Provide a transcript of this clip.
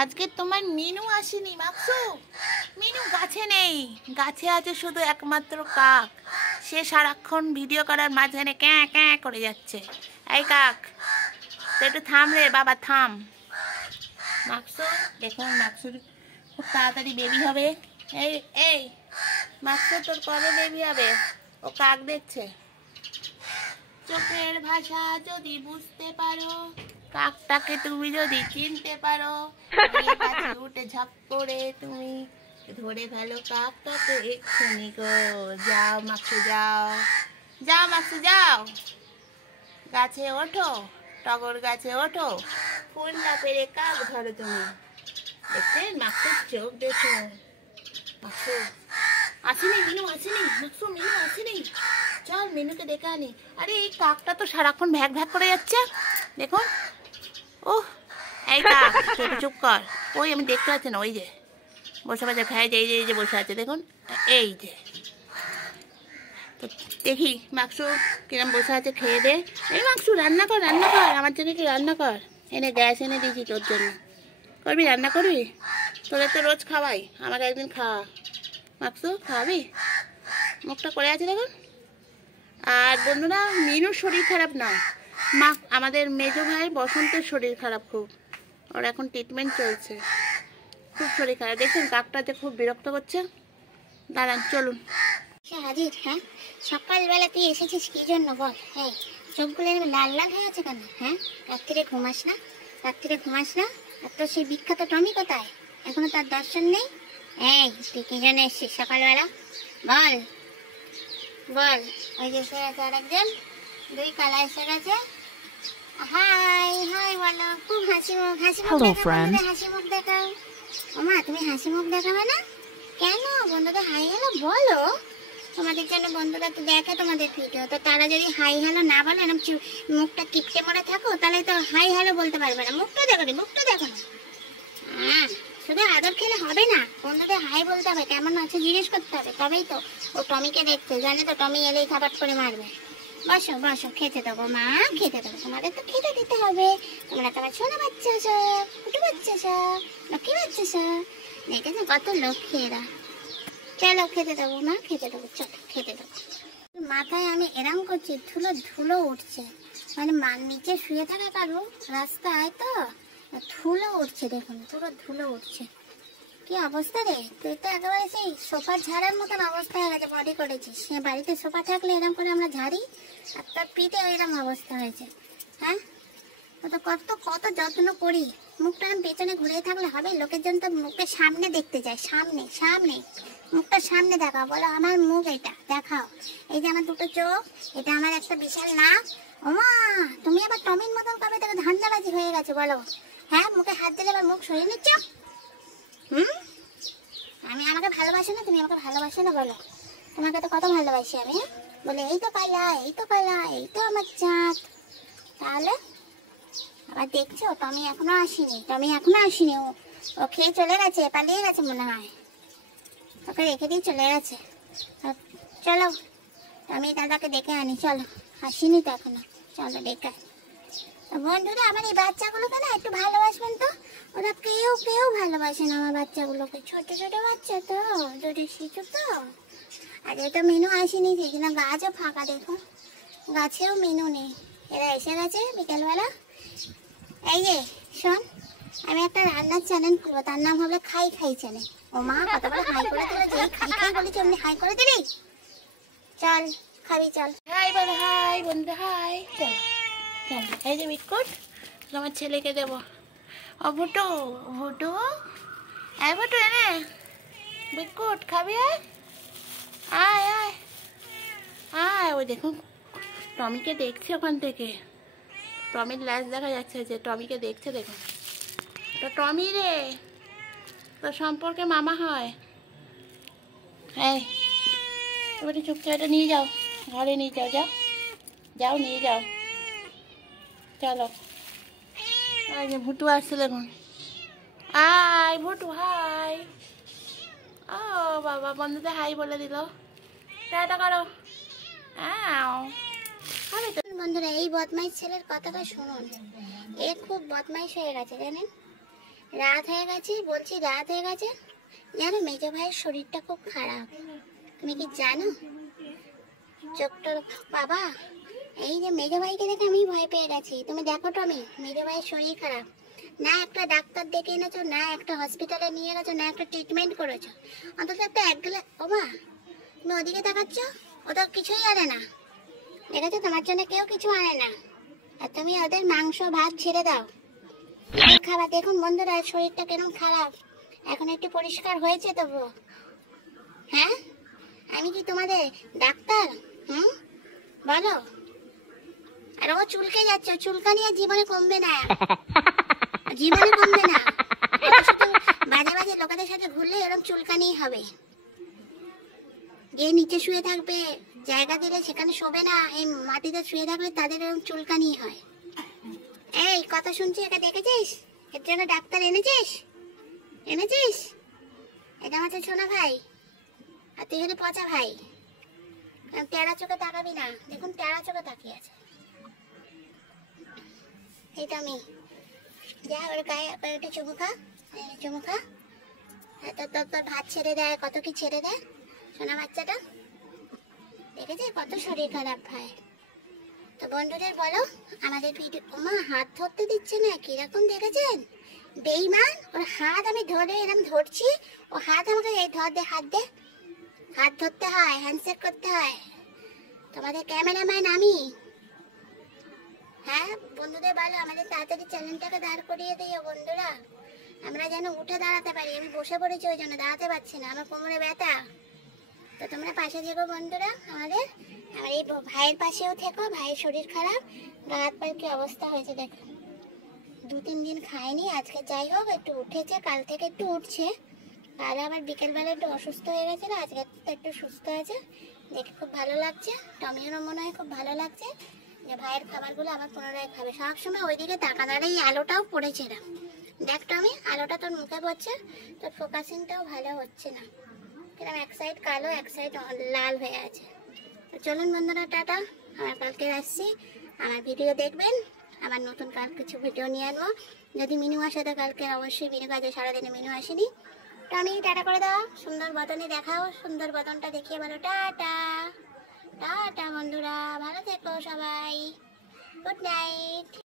আজকে তোমার মিনু আসেনি মাকসু। মিনু গাছে নেই, গাছে আছে শুধু একমাত্র কাক। সে সারাক্ষণ ভিডিও করার মাঝখানে ক্যাঁ ক্যাঁ করে যাচ্ছে। এই কাক, তো একটু থাম রে বাবা, থাম। মাকসু দেখুন, মাকসুর খুব তাড়াতাড়ি বেবি হবে। এই এই মাকসু, তোর কবে বেবি হবে? ও কাক দেখছে। চোখের ভাষা যদি বুঝতে পারো, কাকটাকে তুমি যদি চিনতে পারো, গাছে উঠে ঝাপ করে তুমি ধরে ফেলো কাকটাকে এক্ষুনি গো। যাও মাকসু, যাও যাও মাকসু, যাও গাছে ওঠো, টগর গাছে ওঠো, ফুল না পেরে কাক ধরো তুমি। দেখছেন মাকসুর চোখ দেখুন। মাকসু আসেনি, মিনু আসেনি, মাকসু মিনু আসেনি। চল মিনুকে ডেকে আনি। আরে এই কাকটা তো সারাক্ষণ ভ্যাক ভ্যাক করে যাচ্ছে, দেখুন। ও এই কাক, চুপ কর। ওই আমি দেখতে পাচ্ছি না, ওই যে বসে বসে খাই, যে এই যে বসে আছে দেখুন, এই যে। তো দেখি মাকসু কিরম বসে আছে, খেয়ে দে। এই মাকসু রান্না কর, রান্না কর, আমার জন্য কি রান্না কর। এনে গ্যাস এনে দিয়েছি তোর জন্য, করবি রান্না করবি? তোদের তো রোজ খাওয়াই, আমাকে একদিন খাওয়া। মাকসু খাওয়াবি? মুখটা করে আছে দেখুন। আর বন্ধুরা, মিনুর শরীর খারাপ না, মা আমাদের মেজো ভাই বসন্তের শরীর খারাপ খুব। ওর এখন ট্রিটমেন্ট চলছে, খুব শরীর খারাপ। দেখছেন কাকটাতে খুব বিরক্ত করছে। দাঁড়ান, চলুন। হাজির। হ্যাঁ, সকালবেলা তুই এসেছিস কি জন্য বল? হ্যাঁ, চোখগুলো লাল লাল হয়ে আছে কেন? হ্যাঁ, রাত্রিরে ঘুমাস না, রাত্রিরে ঘুমাস না। আর তো সেই বিখ্যাত টমি কোথায়? এখনো তার দর্শন নেই। এই তুই কি জন্য এসেছিস সকালবেলা বল, বল। ওই যে এসে গেছে আরেকজন, দুই কালা এসে গেছে। হাই হাই বলো, খুব হাসি মুখ, হাসি মুখ দেখাও, হাসি মুখ দেখাও। ওমা তুমি হাসি মুখ দেখাবে না কেন? বন্ধুদের হাই হ্যালো বলো। তোমাদের জন্য বন্ধুরা তো দেখে তোমাদের ভিডিও, তো তারা যদি হাই হ্যালো না বলে, এরকম মুখটা টিপটে মরে থাকো, তাহলে তো হাই হ্যালো বলতে পারবে না। মুখটা দেখো, মুখটা দেখো না। হ্যাঁ, শুধু আদর খেলে হবে না, বন্ধুদের হাই বলতে হবে, কেমন আছে জিজ্ঞেস করতে হবে, তবেই তো। ও টমিকে দেখতে জানে তো, টমি এলেই খাবার করে মারবে। বসো বসো, খেতে দেবো মা, খেতে দেবো। তোমাদের তো খেতে দিতে হবে, তোমরা তোমার ছোটো বাচ্চা সব, ছোটো বাচ্চা সব, লক্ষ্মী বাচ্চা সব। দেখেছো কত লক্ষ্মী এরা। চলো খেতে দেবো মা, খেতে দেবো, চলো খেতে দেবো। মাথায় আমি এরম করছি, ধুলো ধুলো উঠছে, মানে নিচে শুয়ে থাকা কারো রাস্তায় তো ধুলো উঠছে, দেখুন পুরো ধুলো উঠছে। কি অবস্থা রে, তুই তো একেবারে সেই সোফা ঝাড়ার মতন অবস্থা হয়ে গেছে, বডি করেছিস। সে বাড়িতে সোফা থাকলে এরকম করে আমরা ঝাড়ি, আর তোর পিঠে এরকম অবস্থা হয়েছে। হ্যাঁ, তো কত কত যত্ন করি। মুখটা আমি পেছনে ঘুরে থাকলে হবে? লোকের জন্য তো মুখের সামনে দেখতে চাই, সামনে সামনে, মুখটা সামনে দেখাও, বলো আমার মুখ এটা দেখাও। এই যে আমার দুটো চোখ, এটা আমার একটা বিশাল নাক। ওমা তুমি আবার টমির মতন কবে থেকে ধান্দাবাজি হয়ে গেছে বলো? হ্যাঁ, মুখে হাত দিলে আবার মুখ সরিয়ে নিচ্ছ। আমাকে ভালোবাসো না তুমি? আমাকে ভালোবাসো না বলো? তোমাকে তো কত ভালোবাসি আমি। বলে এই তো কালা, এই তো কালা, এই তো আমার চাঁদ। তাহলে আবার দেখছো টমি এখনো আসেনি, টমি এখনো আসেনি। ও খেয়ে চলে গেছে, পালিয়ে গেছে মনে হয়, ওকে রেখে দিয়ে চলে গেছে। চলো আমি দাদাকে ডেকে আনি, চলো। আসিনি তো এখনো, চলো ডেকে। বন্ধুরা আমার এই বাচ্চাগুলোকে না একটু ভালোবাসবেন তো, ওরা কেউ কেউ ভালোবাসেন আমার বাচ্চাগুলোকে। ছোট ছোট বাচ্চা তো, দুটি শিশু তো। আর এটা মিনু আসেনি, সেই জন্য গাছও ফাঁকা, দেখো গাছেও মিনু নেই। এরা এসে গেছে বিকেলবেলা। এই যে শোন, আমি একটা রান্নার চ্যানেল খুলবো, তার নাম হবে খাই খাই চ্যানেল। ও মা কত বড় হাই করে দিল, যে খাই খাই বলেছি অমনি হাই করে দিলি। চল খাবি, চল। হাই বলো, হাই বন্ধু, হাই। চল চল, এই যে বিস্কুট আমার ছেলেকে দেবো। ও ভুটু, ভুটু এই ভুটু, এনে বিস্কুট খাবি? আয় আয় আয়। ওই দেখুন টমিকে দেখছে ওখান থেকে, টমির ল্যাজ দেখা যাচ্ছে, যে টমিকে দেখছে দেখুন। তো টমি রে, তো সম্পর্কে মামা হয়। এই তুমি চুপচাপ এটা নিয়ে যাও, ঘরে নিয়ে যাও, যাও যাও নিয়ে যাও, চলো। এই যে ভুটু আসছে দেখুন। High ভুটু, high. ও বাবা, বন্ধুতে হাই বলে দিল, টাটা করো। বন্ধুরা এই বদমাইশ ছেলের কথাটা শুনুন, এ খুব বদমাইশ হয়ে গেছে জানেন। রাত হয়ে গেছে, বলছি রাত হয়ে গেছে। জানো মেজো ভাইয়ের শরীরটা খুব খারাপ, তুমি কি জানো? চোখটা বাবা, এই যে মেজো ভাইকে দেখে আমি ভয় পেয়ে গেছি। তুমি দেখো টমি, মেজো ভাইয়ের শরীর খারাপ, না একটা ডাক্তার ডেকে এনেছো, না একটা হসপিটালে নিয়ে গেছো, না একটা ট্রিটমেন্ট করেছো। অন্তত একটা এক গ্লাস, ও মা তুমি ওদিকে তাকাচ্ছ, ও তো কিছুই আনে না। দেখেছো তোমার জন্য কেউ কিছু আনে না, আর তুমি ওদের মাংস ভাত ছেড়ে দাও, খাবার। দেখুন বন্ধুরা শরীরটা কেমন খারাপ, এখন একটু পরিষ্কার হয়েছে তবু। হ্যাঁ আমি কি তোমাদের ডাক্তার? হুম বলো। আর ও চুলকে যাচ্ছে, চুলকানি আর জীবনে কমবে না, জীবনে কমবে না। বাজে বাজে লোকেদের সাথে ঘুরলে এরকম চুলকানি হবে। যে নিচে শুয়ে থাকবে, জায়গা দিলে সেখানে শোবে না, এই মাটিতে শুয়ে থাকলে তাদের এরকম চুলকানি হয়। এই কথা শুনছি, একে দেখেছিস? এর জন্য ডাক্তার এনেছিস? এনেছিস? এটা আমার সোনা ভাই, আর তুই হলে পচা ভাই। টেরা চোখে তাকাবি না, দেখুন টেরা চোখে তাকিয়ে আছে। এইটা আমি যা ওর গায়ে একটু চুমু খা, চুমু খা। তোর ভাত ছেড়ে দেয়, কত কি ছেড়ে দেয় সোনা বাচ্চাটা। দেখেছে কত শরীর খারাপ ভাই। তো বন্ধুদের বলো আমাদের ভিডিও। ওমা হাত ধরতে দিচ্ছে না, কিরকম দেখেছেন বেইমান। ওর হাত আমি ধরে এরকম ধরছি, ও হাত আমাকে এই ধর দে, হাত দে। হাত ধরতে হয়, হ্যান্ডশেক করতে হয়। তোমাদের ক্যামেরাম্যান আমি। হ্যাঁ বন্ধুদের বলো আমাদের তাড়াতাড়ি চ্যানেলটাকে দাঁড় করিয়ে দিও বন্ধুরা, আমরা যেন উঠে দাঁড়াতে পারি। আমি বসে পড়েছি, ওই জন্য দাঁড়াতে পারছি না, আমার কোমরে ব্যথা। তো তোমরা পাশে থেকো বন্ধুরা আমাদের, আমার এই ভাইয়ের পাশেও থেকো। ভাইয়ের শরীর খারাপ, গা হাত পায়ের কি অবস্থা হয়েছে দেখো। 2-3 দিন খায়নি, আজকে যাই হোক একটু উঠেছে, কাল থেকে একটু উঠছে। কাল আবার বিকেলবেলা একটু অসুস্থ হয়ে গেছিল, আজকে তো একটু সুস্থ আছে, দেখে খুব ভালো লাগছে। টমিরও মনে হয় খুব ভালো লাগছে যে ভাইয়ের খাবারগুলো আবার পুনরায় খাবে। সবসময় ওইদিকে তাকানোর, এই আলোটাও পড়েছে না, দেখ টমি আলোটা তোর মুখে পড়ছে, তোর ফোকাসিংটাও ভালো হচ্ছে না, কিরকম এক সাইড কালো এক সাইড লাল হয়ে আছে। তো চলুন বন্ধুরা টাটা, আমার কালকে আসছি, আমার ভিডিও দেখবেন, আবার নতুন কাল কিছু ভিডিও নিয়ে আনবো। যদি মিনু আসে তো কালকে অবশ্যই মিনু কাজে, সারাদিনে মিনু আসেনি। তো আমি টাটা করে দাও, সুন্দর বদনে দেখাও, সুন্দর বদনটা দেখিয়ে বলো টাটা। টাটা বন্ধুরা, ভালো থেকো সবাই, গুড নাইট।